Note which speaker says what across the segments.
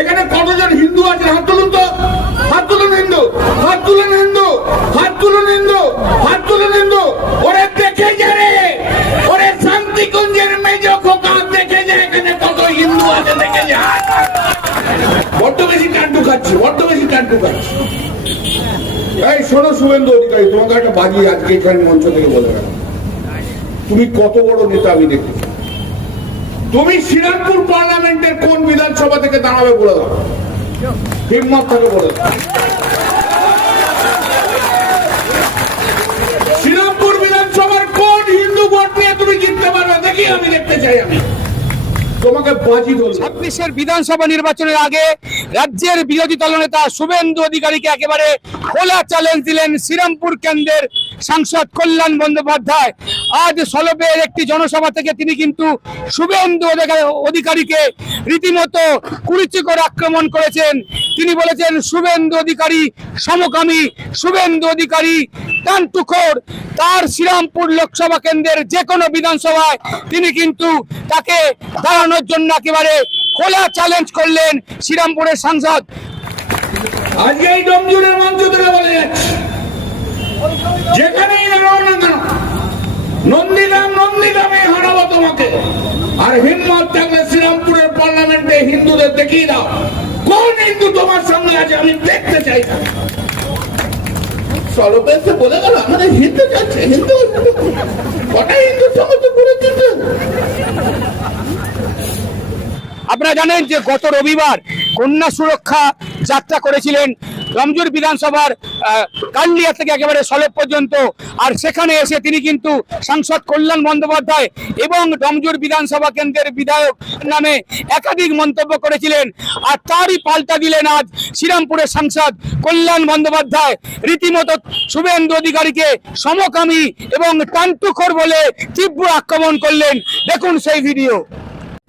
Speaker 1: এখানে কতজন হিন্দু আছে? হাত তুলুন তো। হাত তুলুন হিন্দু। হাত তুলুন হিন্দু। হাত তুলুন হিন্দু। হাত তুলুন হিন্দু। ওরে দেখে যা রে। ওরে শান্তিকুঞ্জের মেজ খোকা দেখে যা। এখানে কত হিন্দু আছে দেখে যা। বড্ড বেশি টান্টু খাচ্ছি বড্ড বেশি টান্টু খাচ্ছি এই শোনো শুভেন্দু অধিকারী, তোমাকে একটা বাজি আজকে এখানে মঞ্চ থেকে বলে তুমি কত বড় নেতা আমি দেখেছি। তুমি শ্রীরামপুর পার্লামেন্টের কোন বিধানসভা থেকে দাঁড়াবে বলে দাও। হিম্মত থেকে বলে দাও। শ্রীরামপুর বিধানসভার কোন হিন্দু ভোট নিয়ে তুমি জিততে পারবে দেখি আমি দেখতে চাই আমি। তোমাকে বাজি
Speaker 2: ছাব্বিশের বিধানসভা নির্বাচনের আগে রাজ্যের বিরোধী দলনেতা শুভেন্দু অধিকারীকে একেবারে খোলা চ্যালেঞ্জ দিলেন শ্রীরামপুর কেন্দ্রের সাংসদ কল্যাণ বন্দ্যোপাধ্যায়, আজ সলবের একটি জনসভা থেকে তিনি কিন্তু শুভেন্দু অধিকারীকে রীতিমতো কুরুচি করে আক্রমণ করেছেন। তিনি বলেছেন, শুভেন্দু অধিকারী সমকামী, শুভেন্দু অধিকারী টানটুখোর তার শ্রীরামপুর লোকসভা কেন্দ্রের যে কোনো বিধানসভায় তিনি কিন্তু তাকে দাঁড়ানোর জন্য একেবারে খোলা চ্যালেঞ্জ করলেন শ্রীরামপুরের সাংসদ।
Speaker 1: আজকে এই ডমজুরের মঞ্চ থেকে বলে যাচ্ছি। যেখানেই দাঁড়াও না কেন নন্দীগ্রাম নন্দীগ্রামে হারাবো তোমাকে। আর হিম্মত থাকলে শ্রীরামপুরের পার্লামেন্টে হিন্দুদের দেখিয়ে দাও। কোন হিন্দু তোমার সঙ্গে আছে আমি দেখতে চাই সর্বেশে বলে গেল আমাদের হিন্দু যাচ্ছে হিন্দু। হিন্দু। কটা হিন্দু সঙ্গে তো করে
Speaker 2: আপনারা জানেন যে গত রবিবার কন্যা সুরক্ষা যাত্রা করেছিলেন রমজুর বিধানসভার কান্ডিয়া থেকে একেবারে সলভ পর্যন্ত। আর সেখানে এসে তিনি কিন্তু সাংসদ কল্যাণ বন্দ্যোপাধ্যায় এবং রমজুর বিধানসভা কেন্দ্রের বিধায়ক নামে একাধিক মন্তব্য করেছিলেন। আর তারই পাল্টা দিলেন আজ শ্রীরামপুরের সাংসদ কল্যাণ বন্দ্যোপাধ্যায়। রীতিমতো শুভেন্দু অধিকারীকে সমকামী এবং টান্টুখোর বলে তীব্র আক্রমণ করলেন। দেখুন সেই ভিডিও।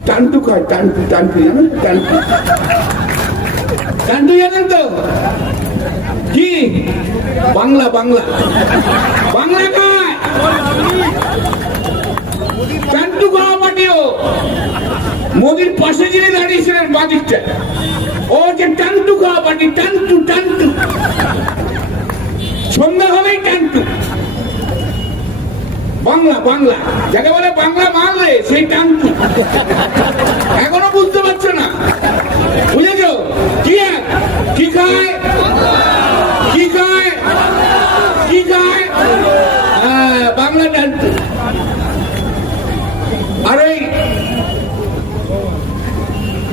Speaker 1: টান্টু টান্টু টান্টু টান্টু জানেন তো? কি? বাংলা বাংলা। বাংলা খায় টান্টু খাওয়া পাঠিও মোদির পাশে যিনি দাঁড়িয়েছিলেন বাদিকটা ও যে টান্টু খাওয়া পাটি, টান্টু টান্টু। সন্ধ্যা হলেই টান্টু। বাংলা বাংলা। যাকে বলে বাংলা মাল রে, সেই টান্টু। এখনও বুঝতে পারছ না? বুঝেছ? কি? কি খায়? কি খায় কি বাংলা আর ওই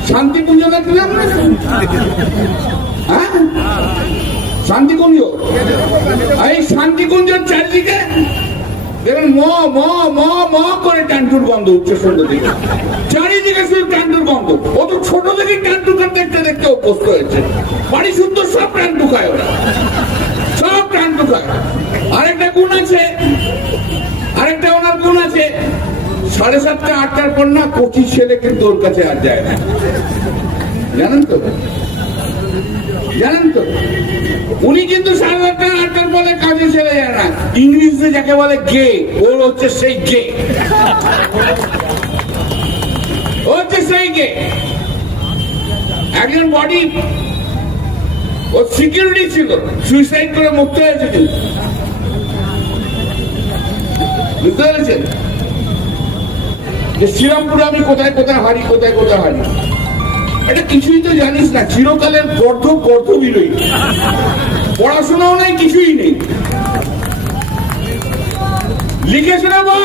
Speaker 1: শান্তি পুজো দেখলাম হ্যাঁ? শান্তিকুঞ্জ এই শান্তিকুঞ্জের চারিদিকে দেখুন ম ম ম ম করে টান্টুর গন্ধ উচ্চ সুন্দর দিকে চারিদিকে শুধু টান্টুর গন্ধ। ও তো ছোট থেকে টান্টুকে দেখতে দেখতে অভ্যস্ত হয়েছে। বাড়ি সুন্দর সব টান্টু খায় ওরা। সব টান্টু খায়। আরেকটা গুণ আছে। আরেকটা ওনার গুণ আছে। সাড়ে সাতটা, আটটার পর না কচি ছেলে কিন্তু ওর কাছে আর যায় না। জানেন তো? জানেন তো? উনি কিন্তু সাড়ে আটটা আটটার পরে কাজে চলে যায় না। ইংলিশে যাকে বলে গে, ওর হচ্ছে সেই গে। হচ্ছে সেই গে। একজন বডি, ও সিকিউরিটি ছিল, সুইসাইড করে মুক্ত হয়েছে কিন্তু। বুঝতে পেরেছেন? যে শ্রীরামপুরে আমি কোথায় কোথায় হারি, কোথায় কোথায় হারি? এটা কিছুই তো জানিস না, চিরকালের গর্ধ গর্ধ বিরোহী পড়াশোনাও নেই, কিছুই নেই। লিখে শুনে বল?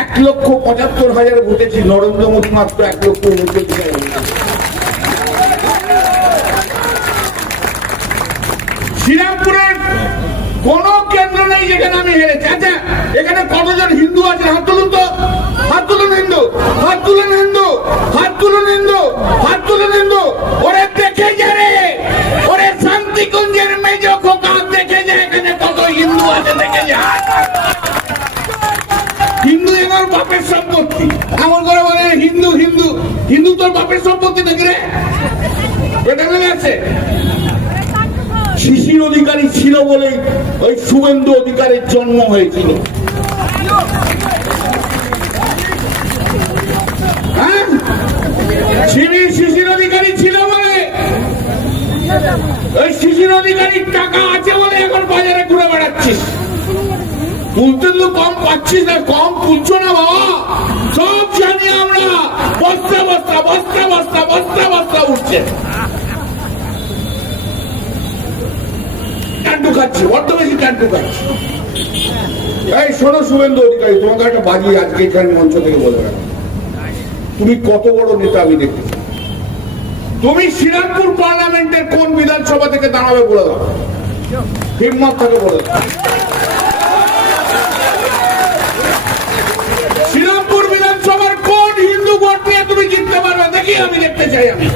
Speaker 1: এক লক্ষ পঁচাত্তর হাজার ভোটেছি, নরেন্দ্র মোদী মাত্র এক লক্ষ উনচল্লিশ শ্রীরামপুরের কোন কেন্দ্র নেই যেখানে আমি হেরেছি। এমন করে বলে, হিন্দু হিন্দু হিন্দু তোর বাপের সম্পত্তি দেখে রে? এটা বলে আছে। শিশির অধিকারী ছিল বলে ওই শুভেন্দু অধিকারীর জন্ম হয়েছিল। হ্যাঁ? শিশির অধিকারী ছিল বলে। ওই শিশির অধিকারীর টাকা আছে বলে এখন বাজারে ঘুরে বেড়াচ্ছিস। তুলতে তো কম পাচ্ছিস না, কম তুলছো না বাবা। সব জানি আমরা। বস্তা বস্তা বস্তা বস্তা বস্তা বস্তা উঠছে। টান্টু খাচ্ছি বড্ড বেশি টান্টু খাচ্ছি এই শোনো শুভেন্দু অধিকারী, তোমাকে একটা বাজি আজকে এখানে মঞ্চ থেকে বলে তুমি কত বড় নেতা আমি দেখতে তুমি শ্রীরামপুর পার্লামেন্টের কোন বিধানসভা থেকে দাঁড়াবে বলে দাও। হিম্মত থেকে বলে দাও। চাই আমি।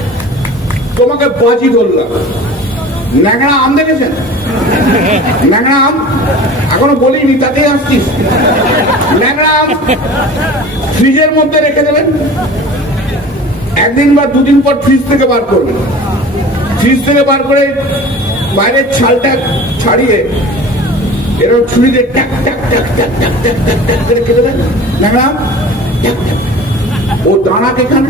Speaker 1: তোমাকে বাজি ধরলাম। ন্যাংরা আম দেখেছেন? ন্যাংরা আম? এখনও বলিনি, তাতেই আসছিস। ন্যাংরা আম ফ্রিজের মধ্যে রেখে দেবেন। একদিন বা দুদিন পর ফ্রিজ থেকে বার করবেন। ফ্রিজ থেকে বার করে বাইরের ছালটা ছাড়িয়ে এরকম ছুরি দিয়ে ট্যাক ট্যাক ট্যাক ট্যাক ট্যাক ট্যাক ট্যাক করে কেটে দেবেন। ন্যাংরা আম? ও দানা এখানে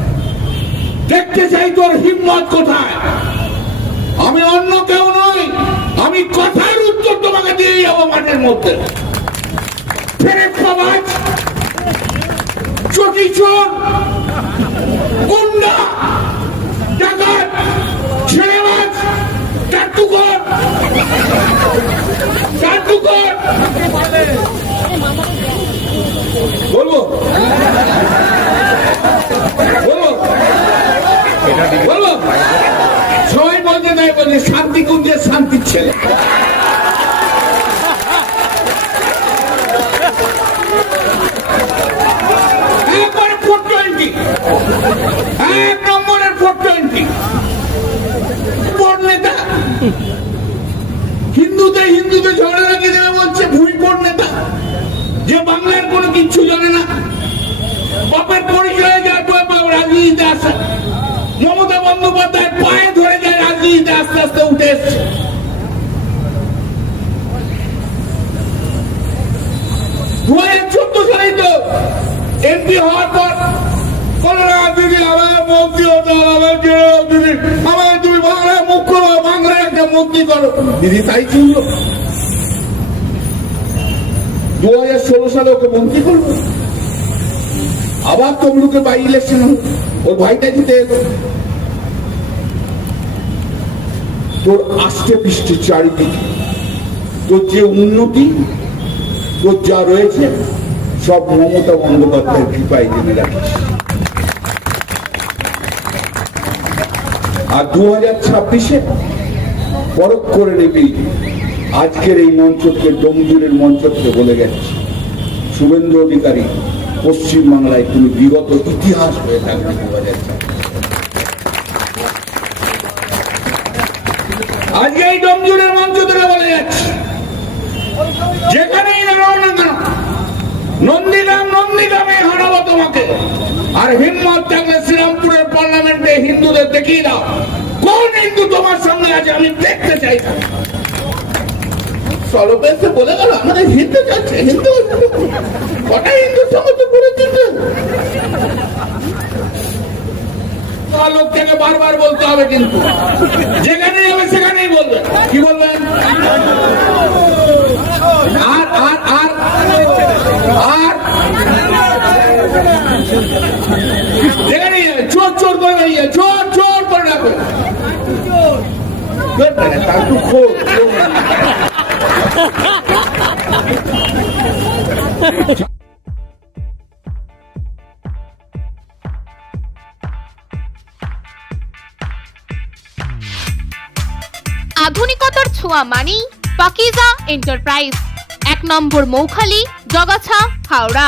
Speaker 1: দেখতে চাই তোর হিম্মত কোথায়। আমি অন্য কেউ নই, আমি কথার উত্তর তোমাকে দিয়ে যাব মাঠের মধ্যে। বলব বলব? বলব? হিন্দুতে হিন্দুতে ঝগড়া লাগিয়ে দেবে বলছে, ভুই কোন নেতা? যে বাংলার কোনো কিচ্ছু জানে না। বাপের পরিচয়ে যায় বাপ রাজনীতিতে আসে। বন্দ্যোপাধ্যায় পায়ে ধরে যায় রাজনীতিতে আস্তে আস্তে উঠে এসছে। দু হাজার চোদ্দ সালেই তো এমপি হওয়ার পর ষোলো সালে ওকে মন্ত্রী আবার তমলুকে বাই ইলেকশন ওর ভাইটা জিতে তোর আষ্টে পৃষ্ঠে চারিদিকে। তোর যে উন্নতি, তোর যা রয়েছে, সব মমতা বন্দ্যোপাধ্যায়ের কৃপায় জেনে রাখিস। আর দু হাজার ছাব্বিশে পরখ করে নিবি, আজকের এই মঞ্চকে থেকে ডোমজুরের মঞ্চ বলে গেছে। শুভেন্দু অধিকারী পশ্চিম বাংলায় তুমি বিগত ইতিহাস হয়ে থাকবে দু হাজার আজকে এই ডোমজুরের মঞ্চ থেকে বলে যাচ্ছে। যেখানেই দাঁড়াও না কেন নন্দীগ্রাম নন্দীগ্রামে হারাবো তোমাকে। আর হিম্মত থাকলে শ্রীরামপুরের পার্লামেন্টে হিন্দুদের দেখিয়ে দাও। কোন হিন্দু তোমার সঙ্গে আছে আমি দেখতে চাই সলপে এসে বলে গেল আমাদের হিন্দু যাচ্ছে হিন্দু কটা হিন্দু সঙ্গে তো করে দিচ্ছে লোক থেকে বারবার বলতে হবে কিন্তু। যেখানে আর
Speaker 3: আধুনিকতার ছোঁয়া মানেই পাকিজা এন্টারপ্রাইজ। এক নম্বর মৌখালি জগাছা হাওড়া।